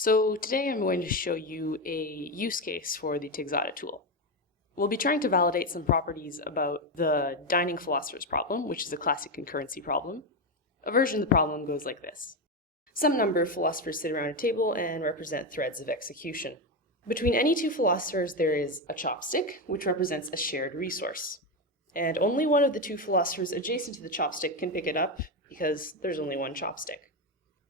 So today I'm going to show you a use case for the Texada tool. We'll be trying to validate some properties about the dining philosophers problem, which is a classic concurrency problem. A version of the problem goes like this. Some number of philosophers sit around a table and represent threads of execution. Between any two philosophers there is a chopstick, which represents a shared resource. And only one of the two philosophers adjacent to the chopstick can pick it up because there's only one chopstick.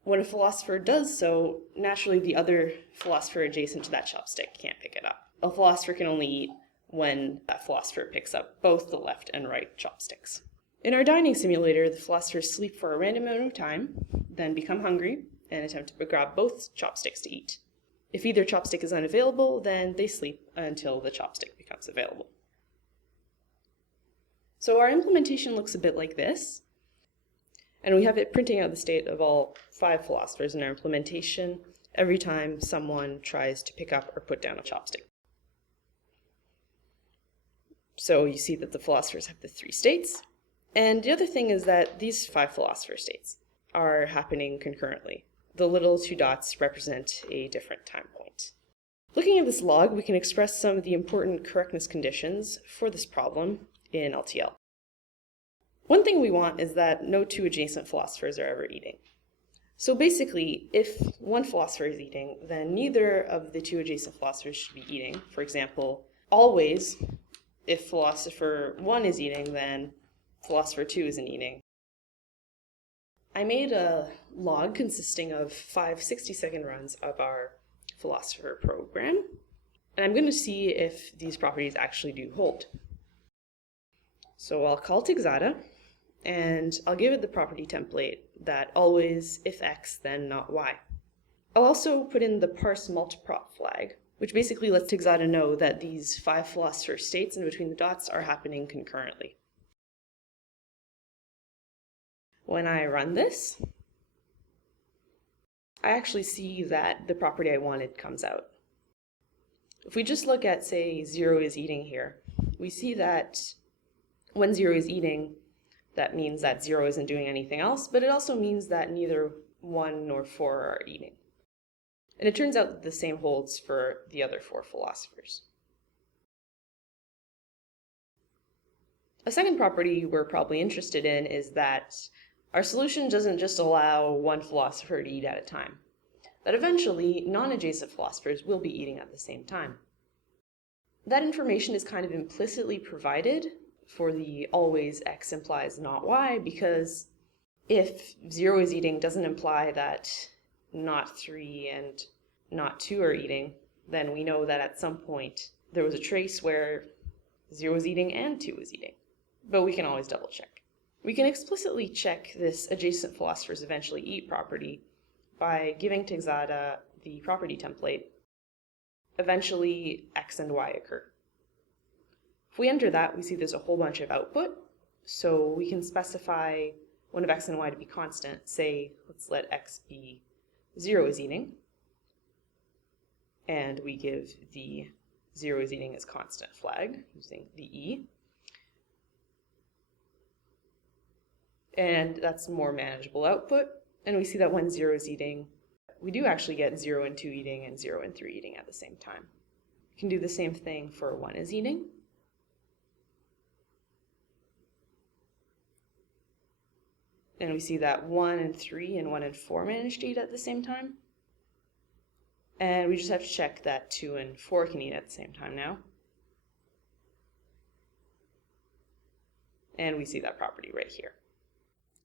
When a philosopher does so, naturally the other philosopher adjacent to that chopstick can't pick it up. A philosopher can only eat when that philosopher picks up both the left and right chopsticks. In our dining simulator, the philosophers sleep for a random amount of time, then become hungry, and attempt to grab both chopsticks to eat. If either chopstick is unavailable, then they sleep until the chopstick becomes available. So our implementation looks a bit like this. And we have it printing out the state of all 5 philosophers in our implementation every time someone tries to pick up or put down a chopstick. So you see that the philosophers have the 3 states. And the other thing is that these 5 philosopher states are happening concurrently. The little 2 dots represent a different time point. Looking at this log, we can express some of the important correctness conditions for this problem in LTL. One thing we want is that no 2 adjacent philosophers are ever eating. So basically, if one philosopher is eating, then neither of the 2 adjacent philosophers should be eating. For example, always, if philosopher 1 is eating, then philosopher 2 isn't eating. I made a log consisting of 5 60-second runs of our philosopher program, and I'm going to see if these properties actually do hold. So I'll call Texada, and I'll give it the property template that always if x then not y. I'll also put in the parse multiprop flag, which basically lets Texada know that these 5 philosopher states in between the dots are happening concurrently. When I run this, I actually see that the property I wanted comes out. If we just look at, say, 0 is eating here, we see that when 0 is eating, that means that 0 isn't doing anything else, but it also means that neither 1 nor 4 are eating. And it turns out that the same holds for the other 4 philosophers. A second property we're probably interested in is that our solution doesn't just allow one philosopher to eat at a time, that eventually non-adjacent philosophers will be eating at the same time. That information is kind of implicitly provided for the always x implies not y, because if 0 is eating doesn't imply that not 3 and not 2 are eating, then we know that at some point there was a trace where 0 is eating and 2 is eating. But we can always double check. We can explicitly check this adjacent philosophers eventually eat property by giving Texada the property template, eventually x and y occur. If we enter that, we see there's a whole bunch of output, so we can specify one of x and y to be constant. Say, let's let x be 0 is eating, and we give the 0 is eating as constant flag using the e. And that's more manageable output, and we see that when 0 is eating, we do actually get 0 and 2 eating and 0 and 3 eating at the same time. We can do the same thing for 1 is eating. And we see that 1 and 3 and 1 and 4 managed to eat at the same time. And we just have to check that 2 and 4 can eat at the same time now. And we see that property right here.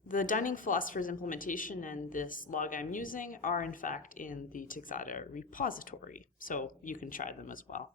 The dining philosophers implementation and this log I'm using are in fact in the Texada repository, so you can try them as well.